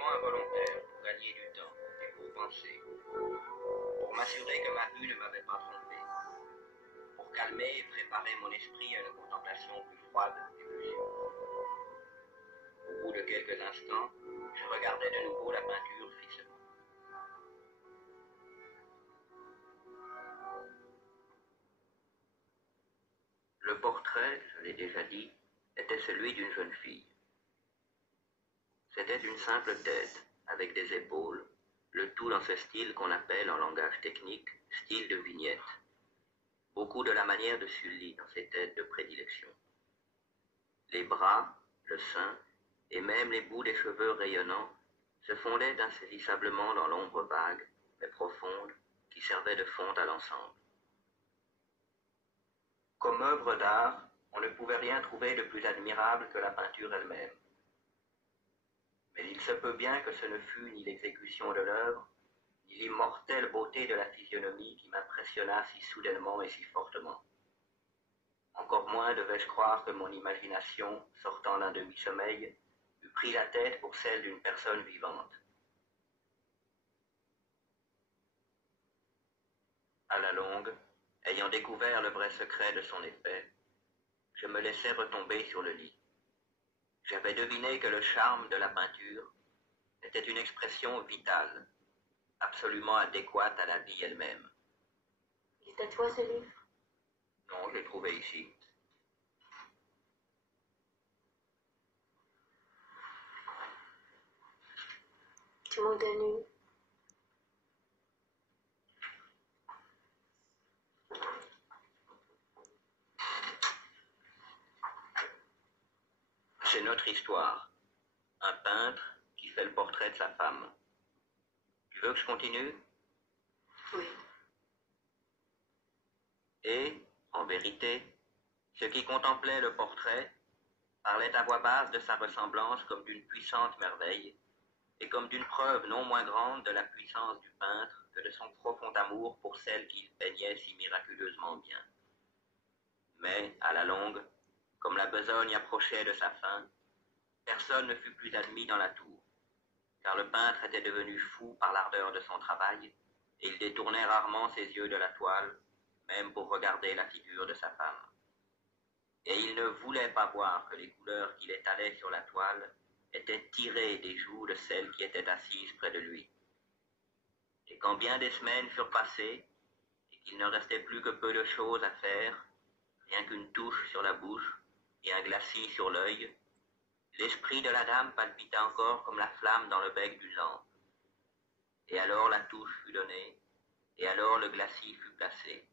mouvement involontaire pour gagner du temps et pour penser, pour m'assurer que ma vue ne m'avait pas trompé, pour calmer et préparer mon esprit à une contemplation plus froide et plus sûre. Au bout de quelques instants, je regardais de nouveau la peinture fixement. Le portrait, je l'ai déjà dit, était celui d'une jeune fille. C'était une simple tête, avec des épaules, le tout dans ce style qu'on appelle en langage technique style de vignette. Beaucoup de la manière de Sully dans ses têtes de prédilection. Les bras, le sein, et même les bouts des cheveux rayonnants se fondaient insaisissablement dans l'ombre vague, mais profonde, qui servait de fond à l'ensemble. Comme œuvre d'art, on ne pouvait rien trouver de plus admirable que la peinture elle-même. Mais il se peut bien que ce ne fût ni l'exécution de l'œuvre, ni l'immortelle beauté de la physionomie qui m'impressionna si soudainement et si fortement. Encore moins devais-je croire que mon imagination, sortant d'un demi-sommeil, eût pris la tête pour celle d'une personne vivante. À la longue, ayant découvert le vrai secret de son effet, je me laissai retomber sur le lit. J'avais deviné que le charme de la peinture était une expression vitale, absolument adéquate à la vie elle-même. Il est à toi ce livre? Non, je l'ai trouvé ici. Tu m'en donnes une. C'est notre histoire. Un peintre qui fait le portrait de sa femme. Tu veux que je continue? Oui. Et, en vérité, ceux qui contemplaient le portrait parlaient à voix basse de sa ressemblance comme d'une puissante merveille, et comme d'une preuve non moins grande de la puissance du peintre que de son profond amour pour celle qu'il peignait si miraculeusement bien. Mais, à la longue, comme la besogne approchait de sa fin, personne ne fut plus admis dans la tour, car le peintre était devenu fou par l'ardeur de son travail, et il détournait rarement ses yeux de la toile, même pour regarder la figure de sa femme. Et il ne voulait pas voir que les couleurs qu'il étalait sur la toile étaient tirées des joues de celle qui était assise près de lui. Et quand bien des semaines furent passées, et qu'il ne restait plus que peu de choses à faire, rien qu'une touche sur la bouche et un glacis sur l'œil, l'esprit de la dame palpita encore comme la flamme dans le bec d'une lampe. Et alors la touche fut donnée, et alors le glacis fut placé.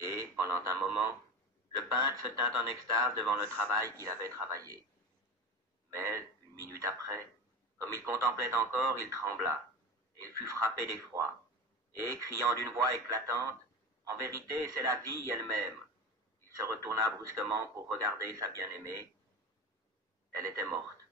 Et, pendant un moment, le peintre se tint en extase devant le travail qu'il avait travaillé. Mais, une minute après, comme il contemplait encore, il trembla, et il fut frappé d'effroi. Et, criant d'une voix éclatante, « En vérité, c'est la vie elle-même !» il se retourna brusquement pour regarder sa bien-aimée. Elle était morte.